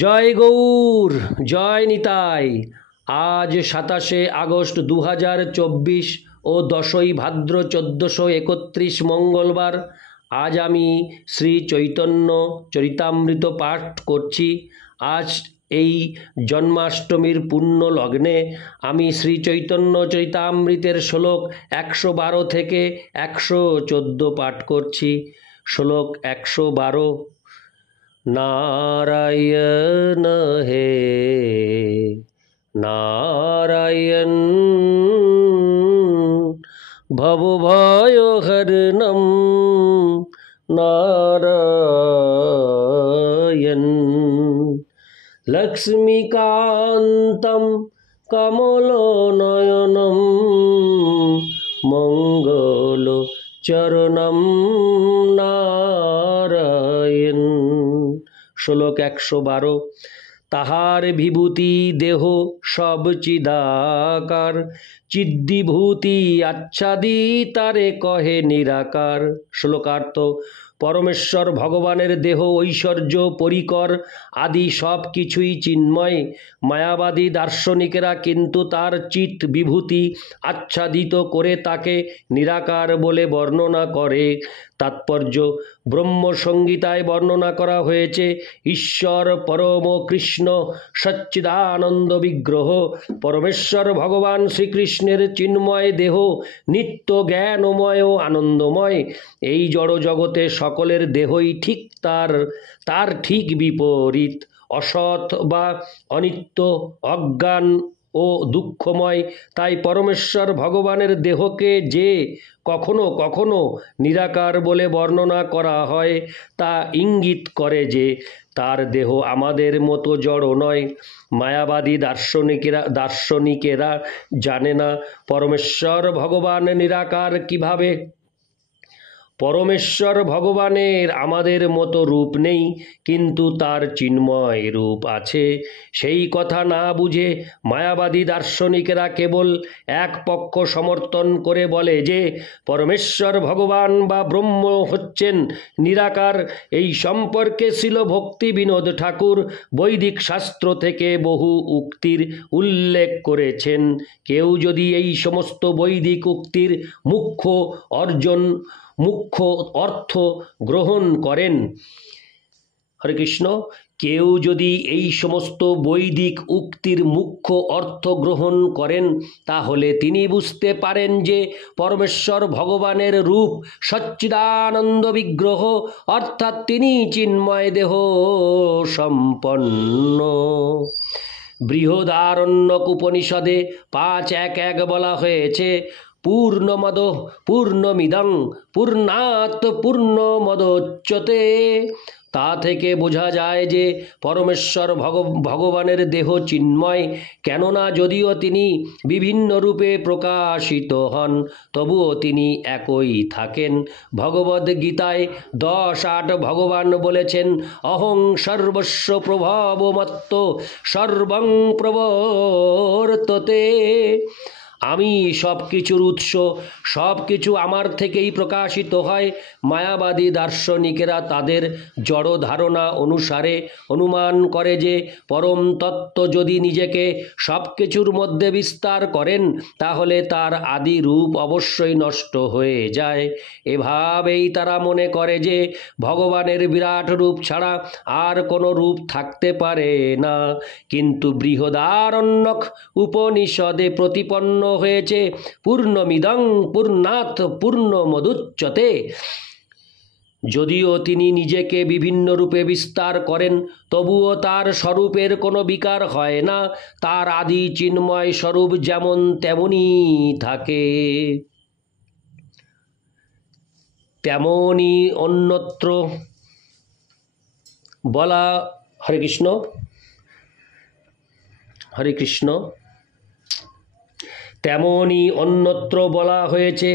জয় গৌর, জয় নিতাই। আজ 27শে আগস্ট 2024 ও 10ই ভাদ্র 1431 মঙ্গলবার। আজ আমি শ্রী চৈতন্য চরিতামৃত পাঠ করছি। আজ এই জন্মাষ্টমীর পুণ্য লগ্নে আমি শ্রী চৈতন্য চরিতামৃতের শ্লোক 112 থেকে 114 পাঠ করছি। শ্লোক 112। नारायण हे नारायण भवभयहरणं नारायण लक्ष्मीकान्तं कमलनयनं मंगलचरणं नारायण। শ্লোক 112। তাহার বিভূতি দেহ সব চিদাকার, চিদ্বিভূতি আচ্ছাদি তারে কহে নিরাকার। শ্লোকার্থ। পরমেশ্বর ভগবানের দেহ ঐশ্বর্য পরিকর আদি সব কিছুই চিন্ময়। মায়াবাদী দার্শনিকেরা কিন্তু তার চিৎ বিভূতি আচ্ছাদিত করে তাকে নিরাকার বলে বর্ণনা করে। তাৎপর্য। ব্রহ্মসংহিতায় বর্ণনা করা হয়েছে ঈশ্বর পরম কৃষ্ণ সচ্চিদানন্দ বিগ্রহ পরমেশ্বর ভগবান শ্রীকৃষ্ণের চিন্ময় দেহ নিত্য জ্ঞানময় ও আনন্দময়। এই জড় জগতে সকলের দেহই ঠিক তার ঠিক বিপরীত, অসৎ বা অনিত্য, অজ্ঞান ও দুঃখময়। তাই পরমেশ্বর ভগবানের দেহকে যে কখনো কখনো নিরাকার বলে বর্ণনা করা হয় তা ইঙ্গিত করে যে তার দেহ আমাদের মতো জড় নয়। মায়াবাদী দার্শনিকেরা জানে না পরমেশ্বর ভগবান নিরাকার কিভাবে। পরমেশ্বর ভগবানের আমাদের মতো রূপ নেই, কিন্তু তার চিন্ময় রূপ আছে। সেই কথা না বুঝে মায়াবাদী দার্শনিকেরা কেবল এক পক্ষ সমর্থন করে বলে যে পরমেশ্বর ভগবান বা ব্রহ্ম হচ্ছেন নিরাকার। এই সম্পর্কে শ্রীল ভক্তি বিনোদ ঠাকুর বৈদিক শাস্ত্র থেকে বহু উক্তির উল্লেখ করেছেন। কেউ যদি এই সমস্ত বৈদিক উক্তির মুখ্য অর্থ গ্রহণ করেন, হরে কৃষ্ণ, কেউ যদি এই সমস্ত বৈদিক উক্তির মুখ্য অর্থ গ্রহণ করেন তাহলে তিনি বুঝতে পারেন যে পরমেশ্বর ভগবানের রূপ সচ্চিদানন্দ বিগ্রহ, অর্থাৎ তিনি চিন্ময় দেহ সম্পন্ন। বৃহদারণ্যক উপনিষদে 5.1.1 বলা হয়েছে পূর্ণমদ পূর্ণমিদং পূর্ণাৎ পূর্ণমদোচ্যতে। তা থেকে বোঝা যায় যে পরমেশ্বর ভগবানের দেহ চিন্ময়। কেননা যদিও তিনি বিভিন্ন রূপে প্রকাশিত হন তবুও তিনি একই থাকেন। ভগবদ্গীতায় 10.8 ভগবান বলেছেন অহং সর্বস্ব প্রভবমত্ত সর্বং প্রবর্ততে। আমি সব কিছুর উৎস, সব কিছু আমার থেকেই প্রকাশিত হয়। মায়াবাদী দার্শনিকেরা তাদের জড় ধারণা অনুসারে অনুমান করে যে পরম তত্ত্ব যদি নিজেকে সব কিছুর মধ্যে বিস্তার করেন তাহলে তার আদি রূপ অবশ্যই নষ্ট হয়ে যায়। এভাবেই তারা মনে করে যে ভগবানের বিরাট রূপ ছাড়া আর কোনো রূপ থাকতে পারে না। কিন্তু বৃহদারণ্যক উপনিষদে প্রতিপন্ন হয়েছে পূর্ণমিদং পূর্ণাৎ পূর্ণমদুচ্যতে। যদিও তিনি নিজেকে বিভিন্ন রূপে বিস্তার করেন তবুও তার স্বরূপের কোনো বিকার হয় না। তার আদি চিন্ময় স্বরূপ যেমন তেমনই থাকে, তেমনই অন্যত্র বলা। হরে কৃষ্ণ, হরে কৃষ্ণ। তেমনই অন্যত্র বলা হয়েছে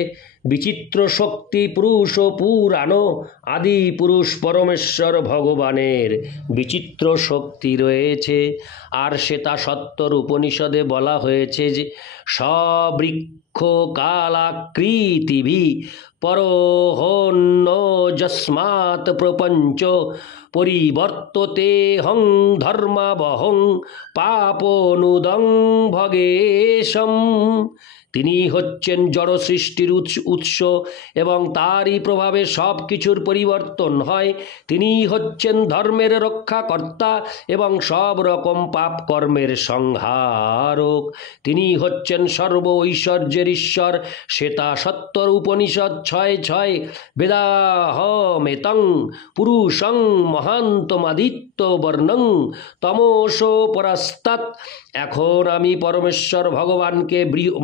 বিচিত্র শক্তি পুরুষ ও পুরাণ আদি পুরুষ পরমেশ্বর ভগবানের বিচিত্র শক্তি রয়েছে। আর শ্বেতা সত্তর উপনিষদে বলা হয়েছে যে সবৃক্ষ কালাকৃতিভি পরোহন্য যস্মাৎ প্রপঞ্চ পরিবর্ততে হং ধর্মাবহং পাপনুদং ভগেশম। তিনি হচ্ছেন জড় সৃষ্টির উৎস এবং তারই প্রভাবে সব কিছুর পরিবর্তন হয়। তিনি হচ্ছেন ধর্মের রক্ষাকর্তা এবং সব রকম পাপ কর্মের সংহারক। তিনি হচ্ছেন সর্ব ঐশ্বর্যের ঈশ্বর। শ্বেতা সত্তর উপনিষদ 6:6 বেদাহমেতং পুরুষং মহান্তমাদিত্য বর্ণং তমসো পরাস্তাৎ। এখন আমি পরমেশ্বর ভগবানকে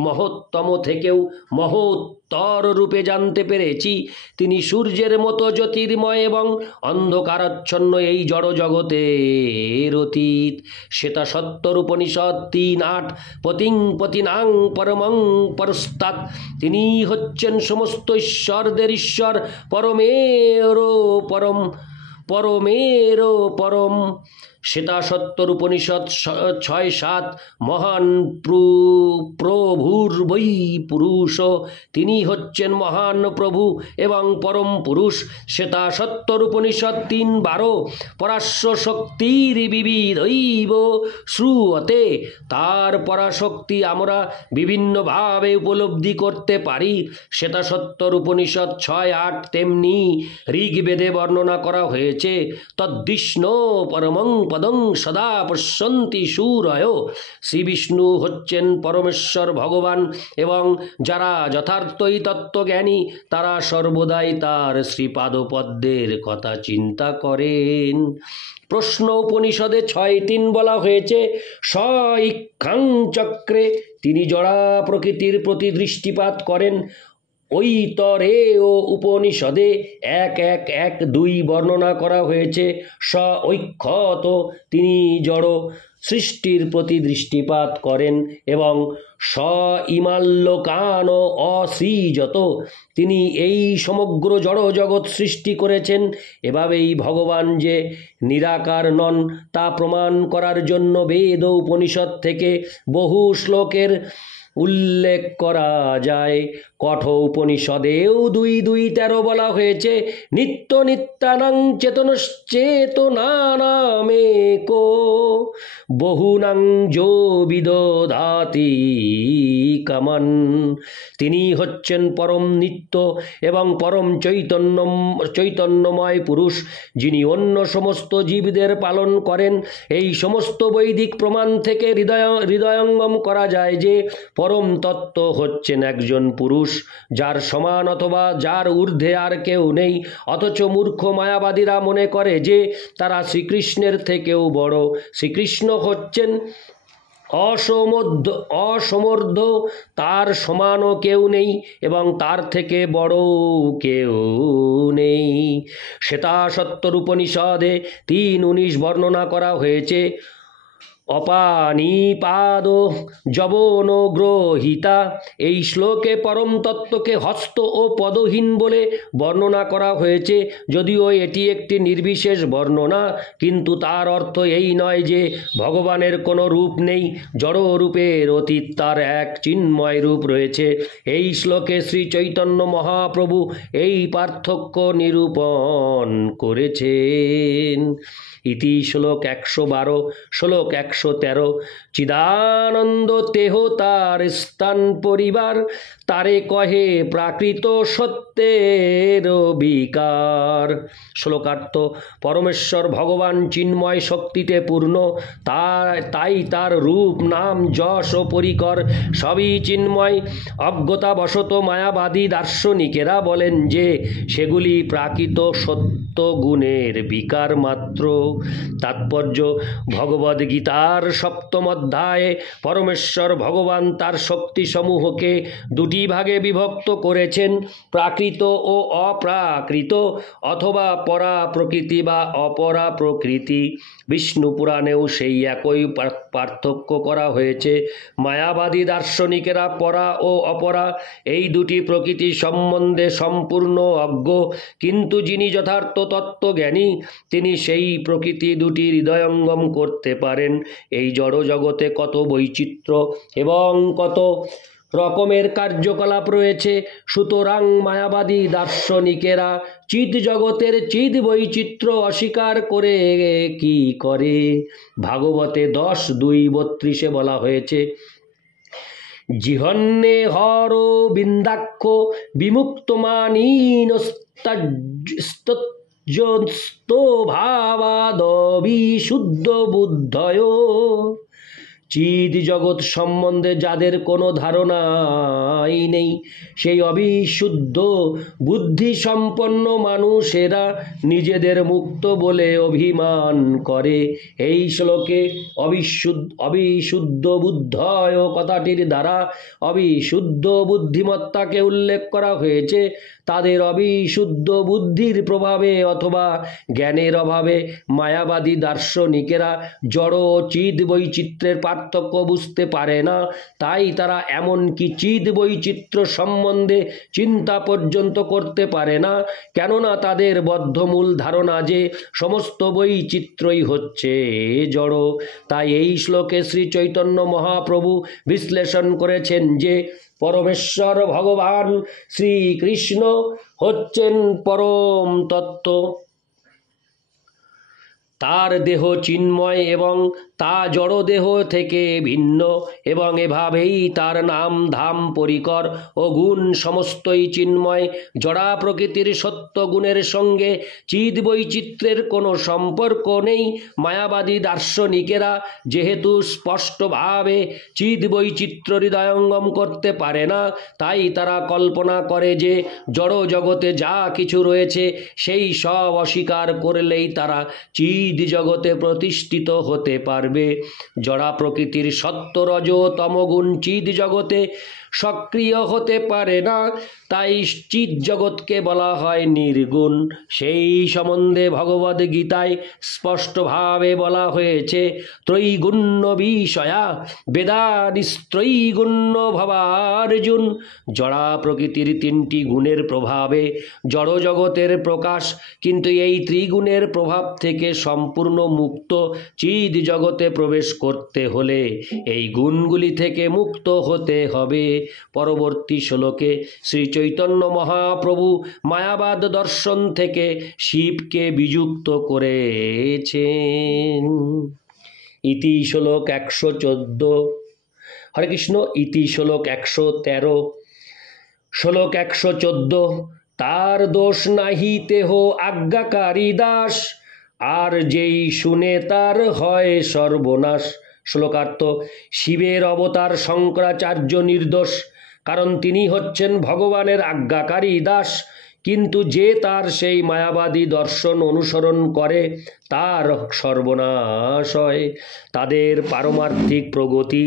মহত্তম থেকেও মহোত্তর রূপে জানতে পেরেছি। তিনি সূর্যের মতো জ্যোতির্ময় এবং অন্ধকারাচ্ছন্ন এই জড় জগতের অতীত। শ্বেতা সত্তর উপনিষদ 3:8 পতিং পতিনাং পরমং পরস্তাৎ। তিনি হচ্ছেন সমস্ত ঈশ্বরদের ঈশ্বর, পরমেরও পরম, পরমেরও পরম। শ্বেতা সত্তর উপনিষদ 6:7 মহান প্রভুর বৈ পুরুষ। তিনি হচ্ছেন মহান প্রভু এবং পরম পুরুষ। শ্বেতা সত্তর উপনিষদ 3:12 পরাশ্ব শক্তির বিবিধৈব শ্রুয়তে। তার পরাশক্তি আমরা বিভিন্নভাবে উপলব্ধি করতে পারি। শ্বেতা সত্তর উপনিষদ 6:8 তেমনি ঋগ্বেদে বর্ণনা করা হয়েছে। তদ্বিষ্ণু পরমং পদং সদা পশ্যন্তি সূরয়। শ্রী বিষ্ণু হচ্ছেন পরমেশ্বর ভগবান এবং যারা যথার্থই তত্ত্বজ্ঞানী তারা সর্বদাই তার শ্রীপাদপদ্মের কথা চিন্তা করেন। প্রশ্ন উপনিষদে 6:3 বলা হয়েছে স ইক্ষাং চক্রে। তিনি জড়া প্রকৃতির প্রতি দৃষ্টিপাত করেন। ঐতরে ও উপনিষদে 1:1:1-2 বর্ণনা করা হয়েছে স ঐক্ষত। তিনি জড় সৃষ্টির প্রতি দৃষ্টিপাত করেন এবং স ইমাল্লোকান অসৃজত। তিনি এই সমগ্র জড় জগৎ সৃষ্টি করেছেন। এভাবেই ভগবান যে নিরাকার নন তা প্রমাণ করার জন্য বেদ ও উপনিষদ থেকে বহু শ্লোকের উল্লেখ করা যায়। কঠ উপনিষদেও 2:2-13 বলা হয়েছে নিত্য নিত্যানাং চেতনশ্চেতনানামেকো বহুনাং যো বিদধাতি কামান। তিনি হচ্ছেন পরম নিত্য এবং পরম চৈতন্যময় পুরুষ, যিনি অন্য সমস্ত জীবদের পালন করেন। এই সমস্ত বৈদিক প্রমাণ থেকে হৃদয়ঙ্গম করা যায় যে পরম তত্ত্ব হচ্ছেন একজন পুরুষ, যার সমান অথবা যার ঊর্ধ্বে আর কেউ নেই। অথচ মূর্খ মায়াবাদীরা মনে করে যে তারা শ্রীকৃষ্ণের থেকেও বড়। শ্রীকৃষ্ণ হচ্ছেন অসমর্থ, তার সমানও কেউ নেই এবং তার থেকে বড়ও কেউ নেই। শ্বেতা সত্তর উপনিষদে 3:19 বর্ণনা করা হয়েছে অপানিপাদ যবন গ্রহিতা। এই শ্লোকে পরম তত্ত্বকে হস্ত ও পদহীন বলে বর্ণনা করা হয়েছে। যদিও এটি একটি নির্বিশেষ বর্ণনা, কিন্তু তার অর্থ এই নয় যে ভগবানের কোনো রূপ নেই। জড় রূপের অতীত তার এক চিন্ময় রূপ রয়েছে। এই শ্লোকে শ্রী চৈতন্য মহাপ্রভু এই পার্থক্য নিরূপণ করেছেন। ইতি শ্লোক 112। শ্লোক 113 চিদানন্দ তেহ তার স্থান পরিবার, তারে কহে প্রাকৃত সত্যের বিকার। শ্লোকার্থ পরমেশ্বর ভগবান চিন্ময় শক্তিতে পূর্ণ, তাই তার রূপ নাম যশ ও পরিকর সবই চিন্ময়। অজ্ঞতাবশত মায়াবাদী দার্শনিকেরা বলেন যে সেগুলি প্রাকৃত সত্য গুণের বিকার মাত্র। তাৎপর্য ভগবদ্গীতার 7ম অধ্যায়ে পরমেশ্বর ভগবান তার শক্তিসমূহকে 2টি ভাগে বিভক্ত করেছেন, প্রাকৃত ও অপ্রাকৃত, অথবা পরা প্রকৃতি বা অপরা প্রকৃতি। বিষ্ণু পুরাণেও সেই একই পার্থক্য করা হয়েছে। মায়াবাদী দার্শনিকেরা পরা ও অপরা এই 2টি প্রকৃতি সম্বন্ধে সম্পূর্ণ অজ্ঞ, কিন্তু যিনি যথার্থ তত্ত্বজ্ঞানী তিনি সেই প্রকৃতি 2টি হৃদয়ঙ্গম করতে পারেন। এই জড় জগতে কত বৈচিত্র্য এবং কত রকমের কার্যকলাপ রয়েছে। সুতরাং মায়াবাদী দার্শনিকেরা চিৎ জগতের চিৎ বৈচিত্র্য অস্বীকার করে কি করে? ভাগবতে 10:2-32 বলা হয়েছে, জিহন্নে হর বিন্দাক্ষ বিমুক্তমানীনস্তজ্জস্তো ভাবাদবিশুদ্ধ বুদ্ধয়। চিদ জগৎ সম্বন্ধে যাদের কোনো ধারণাই নেই, সেই অবিশুদ্ধ বুদ্ধি সম্পন্ন মানুষেরা নিজেদের মুক্ত বলে অভিমান করে। এই শ্লোকে অবিশুদ্ধ বুদ্ধয় কথাটির দ্বারা অবিশুদ্ধ বুদ্ধিমত্তাকে উল্লেখ করা হয়েছে। তাদের অবিশুদ্ধ বুদ্ধির প্রভাবে অথবা জ্ঞানের অভাবে মায়াবাদী দার্শনিকেরা জড় ও চিদ বৈচিত্র্যের পার্থক্য বুঝতে পারে না। তাই তারা এমনকি চিদ বৈচিত্র্য সম্বন্ধে চিন্তা পর্যন্ত করতে পারে না, কেননা তাদের বদ্ধমূল ধারণা যে সমস্ত বৈচিত্র্যই হচ্ছে জড়। তাই এই শ্লোকে শ্রী চৈতন্য মহাপ্রভু বিশ্লেষণ করেছেন যে পরমেশ্বর ভগবান শ্রীকৃষ্ণ হচ্ছেন পরম তত্ত্ব। তার দেহ চিন্ময় এবং তা জড় দেহ থেকে ভিন্ন, এবং এভাবেই তার নাম ধাম পরিকর ও গুণ সমস্তই চিন্ময়। জড়া প্রকৃতির সত্য গুণের সঙ্গে চিদ বৈচিত্র্যের কোনো সম্পর্ক নেই। মায়াবাদী দার্শনিকেরা যেহেতু স্পষ্টভাবে চিদ বৈচিত্র্য হৃদয়ঙ্গম করতে পারে না, তাই তারা কল্পনা করে যে জড় জগতে যা কিছু রয়েছে সেই সব অস্বীকার করলেই তারা চিদ জগতে প্রতিষ্ঠিত হতে পারবে। জড়া প্রকৃতির সত্য রজ তমগুণ চিদ জগতে সক্রিয় হতে পারে না, তাই চিৎ জগৎকে বলা হয় নির্গুণ। সেই সম্বন্ধে ভগবদ গীতায় স্পষ্টভাবে বলা হয়েছে, ত্রৈগুণ্য বিষয়া বেদানিস্ত্রৈগুণ্য ভবার্জুন। জড়া প্রকৃতির 3টি গুণের প্রভাবে জড় জগতের প্রকাশ, কিন্তু এই ত্রিগুণের প্রভাব থেকে সম্পূর্ণ মুক্ত চিদ জগতে প্রবেশ করতে হলে এই গুণগুলি থেকে মুক্ত হতে হবে। পরবর্তী শ্লোকে শ্রী চৈতন্য মহাপ্রভু মায়াবাদ দর্শন থেকে শিবকে বিযুক্ত করেছেন। ইতি শ্লোক 114। হরে কৃষ্ণ। ইতি শ্লোক 113। শ্লোক 114। তার দোষ নাহি তেহ আজ্ঞাকারী দাস, আর যেই শুনে তার হয় সর্বনাশ। শ্লোকার্থ, শিবের অবতার শঙ্করাচার্য নির্দোষ, কারণ তিনি হচ্ছেন ভগবানের আজ্ঞাকারী দাস। কিন্তু যে তার সেই মায়াবাদী দর্শন অনুসরণ করে তার সর্বনাশ হয়, তাদের পারমার্থিক প্রগতি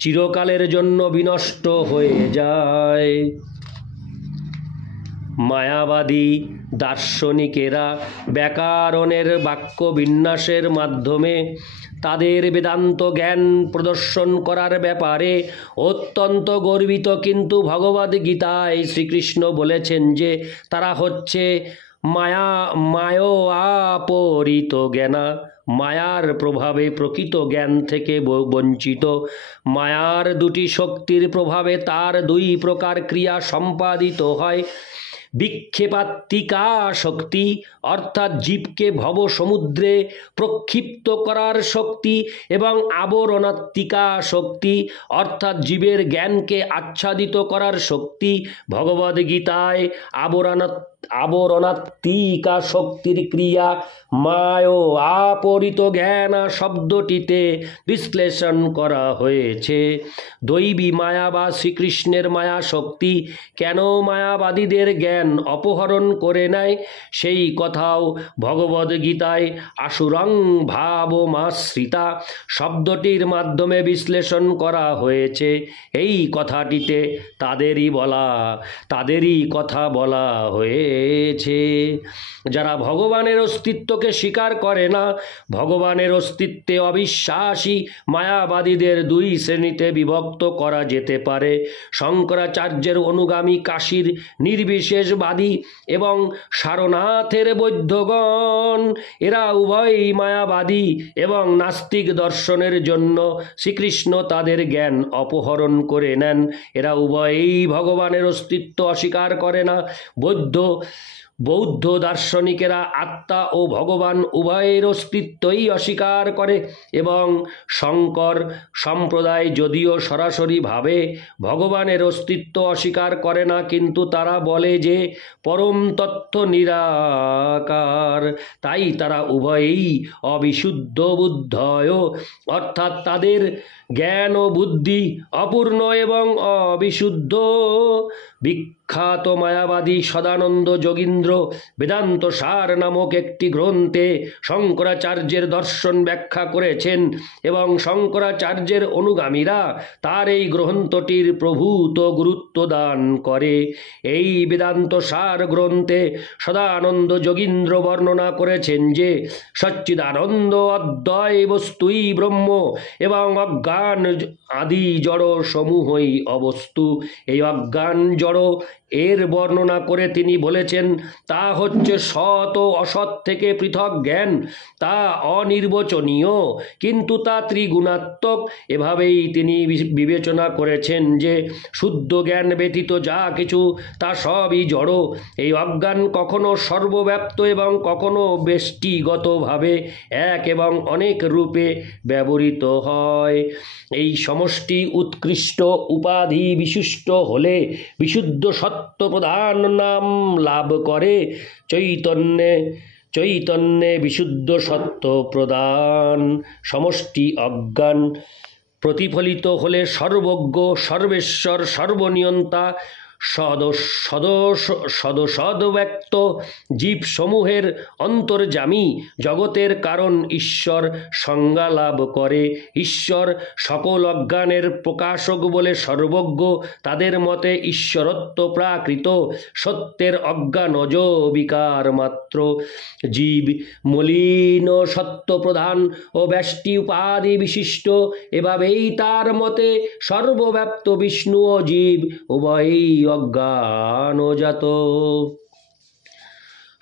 চিরকালের জন্য বিনষ্ট হয়ে যায়। মায়াবাদী দার্শনিকেরা ব্যাকরণের বাক্য বিন্যাসের মাধ্যমে তাদের বেদান্ত জ্ঞান প্রদর্শন করার ব্যাপারে অত্যন্ত গর্বিত, কিন্তু ভগবদ্গীতায় শ্রীকৃষ্ণ বলেছেন যে তারা হচ্ছে মায়োপরিত জ্ঞানা, মায়ার প্রভাবে প্রকৃত জ্ঞান থেকে বঞ্চিত। মায়ার 2টি শক্তির প্রভাবে তার 2 প্রকার ক্রিয়া সম্পাদিত হয়। বিক্ষেপাত্মিকা শক্তি অর্থাৎ জীবকে ভব সমুদ্রে প্রক্ষিপ্ত করার শক্তি, এবং আবরণাত্মিকা শক্তি অর্থাৎ জীবের জ্ঞানকে আচ্ছাদিত করার শক্তি। ভগবদ্গীতায় আবরণাত্মিকা শক্তির ক্রিয়া মায়ো আপরিত জ্ঞান শব্দটিতে বিশ্লেষণ করা হয়েছে। দৈবী মায়া বা শ্রীকৃষ্ণের মায়া শক্তি কেন মায়াবাদীদের জ্ঞান অপহরণ করে নেয় সেই কথাও ভগবদ্গীতায় আসুরং ভাবমাশ্রিতা শব্দটির মাধ্যমে বিশ্লেষণ করা হয়েছে। এই কথাটিতে তাদেরই কথা বলা হয়ে রয়েছে। যারা ভগবানের অস্তিত্বকে স্বীকার করে না, ভগবানের অস্তিত্বে অবিশ্বাসী মায়াবাদীদের দুই শ্রেণীতে বিভক্ত করা যেতে পারে। শঙ্করাচার্যের অনুগামী কাশীর নির্বিশেষবাদী এবং সারনাথের বৌদ্ধগণ, এরা উভয়ই মায়াবাদী এবং নাস্তিক দর্শনের জন্য শ্রীকৃষ্ণ তাদের জ্ঞান অপহরণ করে নেন। এরা উভয়ই ভগবানের অস্তিত্ব অস্বীকার করে না। বৌদ্ধ দার্শনিকেরা আত্মা ও ভগবান উভয়ের অস্তিত্বই অস্বীকার করে এবং শঙ্কর সম্প্রদায় যদিও সরাসরিভাবে ভগবানের অস্তিত্ব অস্বীকার করে না, কিন্তু তারা বলে যে পরম তত্ত্ব নিরাকার। তাই তারা উভয়েই অবিশুদ্ধ বুদ্ধয়, অর্থাৎ তাদের জ্ঞান ও বুদ্ধি অপূর্ণ এবং অবিশুদ্ধ। বিখ্যাত মায়াবাদী সদানন্দ যোগীন্দ্র বেদান্ত সার নামক একটি গ্রন্থে শঙ্করাচার্যের দর্শন ব্যাখ্যা করেছেন এবং শঙ্করাচার্যের অনুগামীরা তার এই গ্রন্থটির প্রভূত গুরুত্ব দান করে। এই বেদান্ত সার গ্রন্থে সদানন্দ যোগীন্দ্র বর্ণনা করেছেন যে সচ্চিদানন্দ অদ্বয় বস্তুই ব্রহ্ম এবং অজ্ঞান আদি জড় সমূহই অবস্তু। এই অজ্ঞান জড় এর বর্ণনা করে তিনি বলেছেন তা হচ্ছে সৎ ও অসৎ থেকে পৃথক জ্ঞান। তা অনির্বচনীয়, কিন্তু তা ত্রিগুণাত্মক। এভাবেই তিনি বিবেচনা করেছেন যে শুদ্ধ জ্ঞান ব্যতীত যা কিছু তা সবই জড়। এই অজ্ঞান কখনো সর্বব্যাপ্ত এবং কখনো ব্যষ্টিগতভাবে এক এবং অনেক রূপে ব্যবহৃত হয়। এই সমষ্টি উৎকৃষ্ট উপাধি বিশিষ্ট হলে বিশুদ্ধ সত্য প্রধান নাম লাভ করে। চৈতন্যে বিশুদ্ধ সত্য প্রদান। সমষ্টি অজ্ঞান প্রতিফলিত হলে সর্বজ্ঞ, সর্বেশ্বর, সর্বনিয়ন্তা, সদব্যক্ত জীবসমূহের অন্তর্যামী জগতের কারণ ঈশ্বর সংজ্ঞা লাভ করে। ঈশ্বর সকল অজ্ঞানের প্রকাশক বলে সর্বজ্ঞ। তাদের মতে ঈশ্বরত্ব প্রাকৃত, সত্যের অজ্ঞানজ বিকার মাত্র। জীব মলিন সত্য প্রধান ও ব্যষ্টি উপাধি বিশিষ্ট। এভাবেই তার মতে সর্বব্যাপ্ত বিষ্ণু ও জীব উভয়ই অজ্ঞানজাত।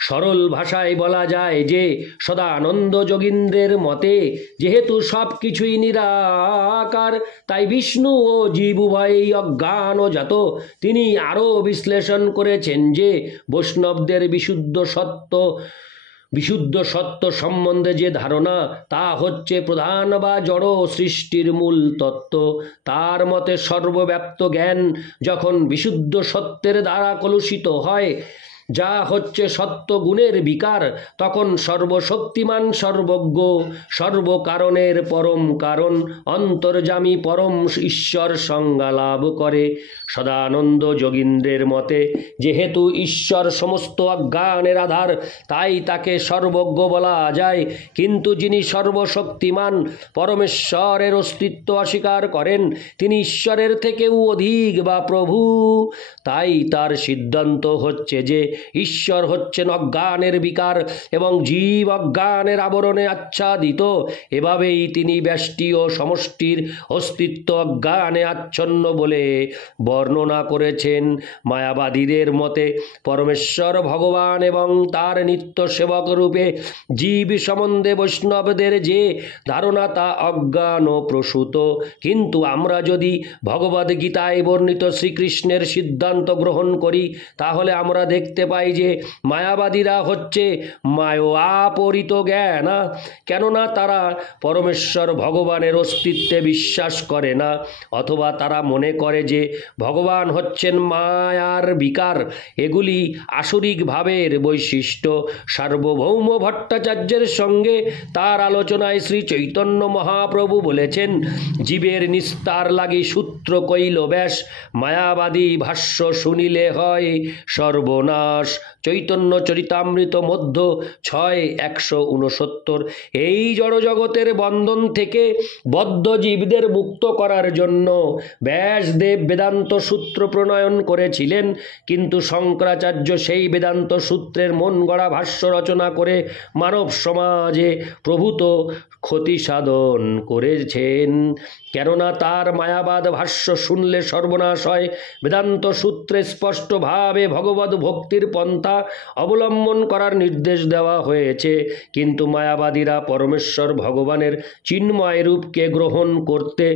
সরল ভাষায় বলা যায় যে সদানন্দ যোগীন্দ্রের মতে যেহেতু সব কিছুই নিরাকার, তাই বিষ্ণু ও জীব উভয়ই অজ্ঞানজাত। তিনি আরও বিশ্লেষণ করেছেন যে বৈষ্ণবদের বিশুদ্ধ সত্য সম্বন্ধে যে ধারণা, তা হচ্ছে প্রধান বা জড় সৃষ্টির মূল তত্ত্ব। তার মতে সর্বব্যাপ্ত জ্ঞান যখন বিশুদ্ধ সত্যের দ্বারা কলুষিত হয়, যা হচ্ছে সত্য গুণের বিকার, তখন সর্বশক্তিমান, সর্বজ্ঞ, সর্বকারণের পরম কারণ, অন্তর্যামী পরম ঈশ্বর সংজ্ঞা লাভ করে। সদানন্দ যোগীন্দ্রের মতে যেহেতু ঈশ্বর সমস্ত অজ্ঞানের আধার, তাই তাকে সর্বজ্ঞ বলা যায়। কিন্তু যিনি সর্বশক্তিমান পরমেশ্বরের অস্তিত্ব অস্বীকার করেন, তিনি ঈশ্বরের থেকেও অধিক বা প্রভু। তাই তার সিদ্ধান্ত হচ্ছে যে ঈশ্বর হচ্ছেন অজ্ঞানের বিকার এবং জীব অজ্ঞানের আবরণে আচ্ছাদিত। এভাবেই তিনি ব্যষ্টি ও সমষ্টির অস্তিত্ব অজ্ঞানে আচ্ছন্ন বলে বর্ণনা করেছেন। মায়াবাদীদের মতে পরমেশ্বর ভগবান এবং তার নিত্য সেবক রূপে জীব সম্বন্ধে বৈষ্ণবদের যে ধারণা তা অজ্ঞান ও প্রসূত। কিন্তু আমরা যদি ভগবদ্গীতায় বর্ণিত শ্রীকৃষ্ণের সিদ্ধান্ত গ্রহণ করি, তাহলে আমরা দেখতে পাই যে মায়াবাদীরা হচ্ছে মায়োপরিত জ্ঞান। কেননা তারা পরমেশ্বর ভগবানের অস্তিত্বে বিশ্বাস করে না, অথবা তারা মনে করে যে ভগবান হচ্ছেন মায়ার বিকার। এগুলি আসরিক ভাবের বৈশিষ্ট্য। সার্বভৌম ভট্টাচার্যের সঙ্গে তার আলোচনায় শ্রী চৈতন্য মহাপ্রভু বলেছেন, জীবের নিস্তার লাগি সূত্র কইল ব্যাস, মায়াবাদী ভাষ্য শুনিলে হয় সর্বনাশ। দাস, চৈতন্য চরিতামৃত মধ্য 6:169। এই জড়জগতের বন্ধন থেকে বদ্ধ জীবদের মুক্ত করার জন্য ব্যাসদেব বেদান্ত সূত্র প্রণয়ন করেছিলেন, কিন্তু শঙ্করাচার্য সেই বেদান্ত সূত্রের মন গড়া ভাষ্য রচনা করে মানব সমাজে প্রভূত ক্ষতি সাধন করেছেন। কেননা তার মায়াবাদ ভাষ্য শুনলে সর্বনাশ হয়। বেদান্ত সূত্রে স্পষ্টভাবে ভগবত ভক্তির পন্থা অবলম্বন করার নির্দেশ দেওয়া হয়েছে, কিন্তু মায়াবাদীরা পরমেশ্বর ভগবানের চিন্ময় রূপকে গ্রহণ করতে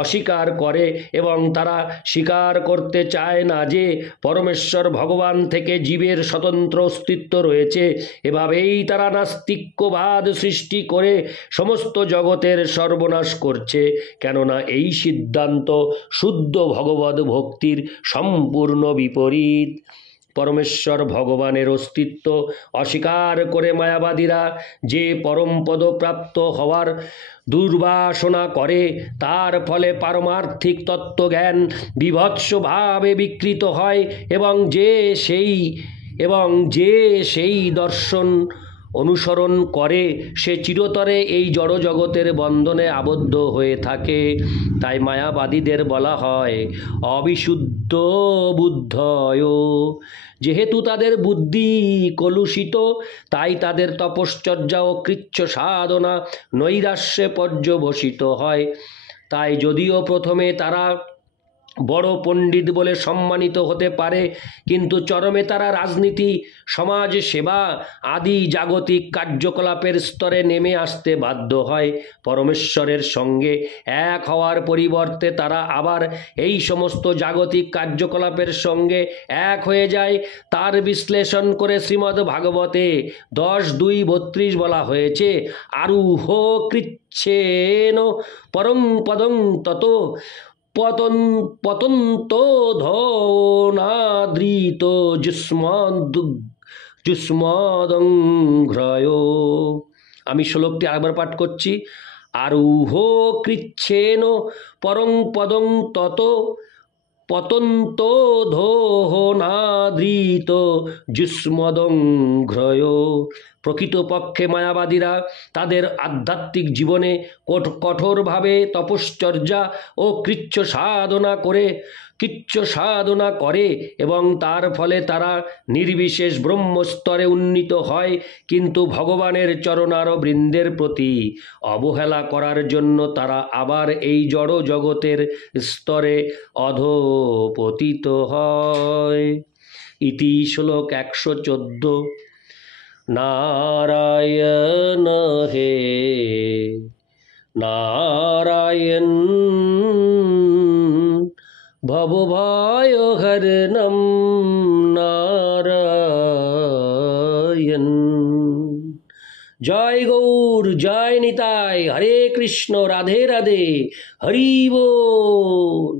অস্বীকার করে এবং তারা স্বীকার করতে চায় না যে পরমেশ্বর ভগবান থেকে জীবের স্বতন্ত্র অস্তিত্ব রয়েছে। এভাবেই তারা নাস্তিক্যবাদ সৃষ্টি করে সমস্ত জগতের সর্বনাশ করছে, কেননা এই সিদ্ধান্ত শুদ্ধ ভগবত ভক্তির সম্পূর্ণ বিপরীত। পরমেশ্বর ভগবানের অস্তিত্ব অস্বীকার করে মায়াবাদীরা যে পরমপদ প্রাপ্ত হওয়ার দুর্বাসনা করে, তার ফলে পারমার্থিক তত্ত্বজ্ঞান বিভৎসভাবে বিকৃত হয় এবং যে সেই দর্শন অনুসরণ করে সে চিরতরে এই জড়জগতের বন্ধনে আবদ্ধ হয়ে থাকে। তাই মায়াবাদীদের বলা হয় অবিশুদ্ধ বুদ্ধয়। যেহেতু তাদের বুদ্ধি কলুষিত, তাই তাদের তপশ্চর্যা ও কৃচ্ছ সাধনা নৈরাশ্যে পর্যবসিত হয়। তাই যদিও প্রথমে তারা বড় পণ্ডিত বলে সম্মানিত হতে পারে, কিন্তু চরমে তারা রাজনীতি, সমাজ সেবা আদি জাগতিক কার্যকলাপের স্তরে নেমে আসতে বাধ্য হয়। পরমেশ্বরের সঙ্গে এক হওয়ার পরিবর্তে তারা আবার এই সমস্ত জাগতিক কার্যকলাপের সঙ্গে এক হয়ে যায়। তার বিশ্লেষণ করে শ্রীমদ্ ভাগবতে 10:2-32 বলা হয়েছে, আরূহ কৃচ্ছেন পরং পদং তত পতন্ত ধনাদৃত যুষ্মদংঘ্রয়। আমি শ্লোকটি আরেকবার পাঠ করছি। আরূহ কৃচ্ছেন পরং পদং তত পতন্ত ধনাদৃত যুষ্মদংঘ্রয়। প্রকৃতপক্ষে মায়াবাদীরা তাদের আধ্যাত্মিক জীবনে কঠোরভাবে তপশ্চর্যা ও কৃচ্ছ সাধনা করে এবং তার ফলে তারা নির্বিশেষ ব্রহ্মস্তরে উন্নীত হয়, কিন্তু ভগবানের চরণারবিন্দের প্রতি অবহেলা করার জন্য তারা আবার এই জড় জগতের স্তরে অধঃপতিত হয়। ইতি শ্লোক 114। নারায়ণ হে নারায়ণ ভবভয়হরণম নারায়ণ। জয় গৌর, জয় নিতাই, হরে কৃষ্ণ, রাধে রাধে, হরি বল।